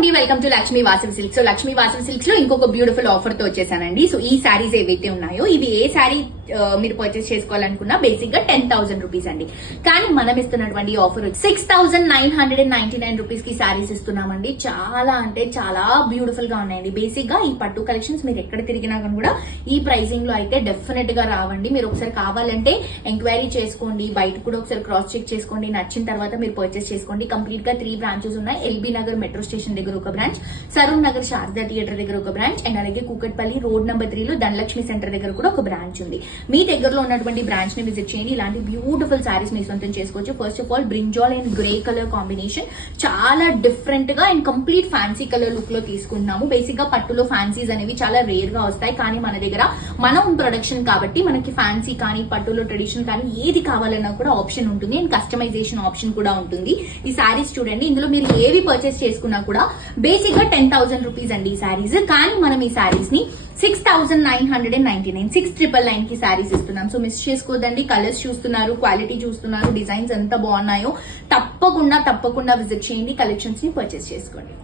అండి, welcome to Lakshmi Vasavi silks. So Lakshmi Vasavi silks లో ఇంకొక బ్యూటిఫుల్ ఆఫర్ తో వచ్చేసానండి. సో ఈ సారీస్ ఏవైతే ఉన్నాయో ఇవి ఏ సారీ మీరు పర్చేస్ చేసుకోవాలనుకున్నా బేసిక్ గా 10,000 రూపీస్ అండి. కానీ మనం ఇస్తున్నటువంటి ఆఫర్ 6,999 రూపీస్ కి సారీస్ ఇస్తున్నామండి. చాలా అంటే చాలా బ్యూటిఫుల్ గా ఉన్నాయండి. బేసిక్ గా ఈ పట్టు కలెక్షన్స్ మీరు ఎక్కడ తిరిగినా కూడా ఈ ప్రైసింగ్ లో అయితే డెఫినెట్ గా రావండి. మీరు ఒకసారి కావాలంటే ఎంక్వైరీ చేసుకోండి, బయట కూడా ఒకసారి క్రాస్ చెక్ చేసుకోండి, నచ్చిన తర్వాత మీరు పర్చేస్ చేసుకోండి. కంప్లీట్ గా 3 బ్రాంచెస్ ఉన్నాయి. ఎల్బీ నగర్ మెట్రో స్టేషన్ దగ్గర ఒక బ్రాంచ్, సరూర్ నగర్ శారదా థియేటర్ దగ్గర ఒక బ్రాంచ్, అండ్ అలాగే కూకట్పల్లి రోడ్ నెంబర్ 3 లో ధనలక్ష్మి సెంటర్ దగ్గర కూడా ఒక బ్రాంచ్ ఉంది. మీ దగ్గరలో ఉన్నటువంటి బ్రాంచ్ ని విజిట్ చేయండి. ఇలాంటి బ్యూటిఫుల్ సారీస్ మీ సొంతం చేసుకోవచ్చు. First of all brinjal and grey colour combination చాలా డిఫరెంట్ గా and complete fancy colour look లో తీసుకుంటున్నాము. బేసిక్ గా పట్టులో ఫ్యాన్సీస్ అనేవి చాలా రేర్ గా వస్తాయి, కానీ మన దగ్గర మన ఓన్ ప్రొడక్షన్ కాబట్టి మనకి ఫ్యాన్సీ కానీ పట్టులో ట్రెడిషనల్ కానీ ఏది కావాలన్నా కూడా ఆప్షన్ ఉంటుంది, అండ్ కస్టమైజేషన్ ఆప్షన్ కూడా ఉంటుంది. ఈ సారీస్ చూడండి, ఇందులో మీరు ఏవి పర్చేస్ చేసుకున్నా కూడా బేసిక్ గా 10,000 రూపీస్ అండి ఈ సారీస్. కానీ మనం ఈ సారీస్ ని 6,999 6,999 కి సారీస్ ఇస్తున్నాం. సో మిస్ చేసుకోదండి. కలర్స్ చూస్తున్నారు, క్వాలిటీ చూస్తున్నారు, డిజైన్స్ ఎంత బాగున్నాయో తప్పకుండా విజిట్ చేయండి, కలెక్షన్స్ ని పర్చేస్ చేసుకోండి.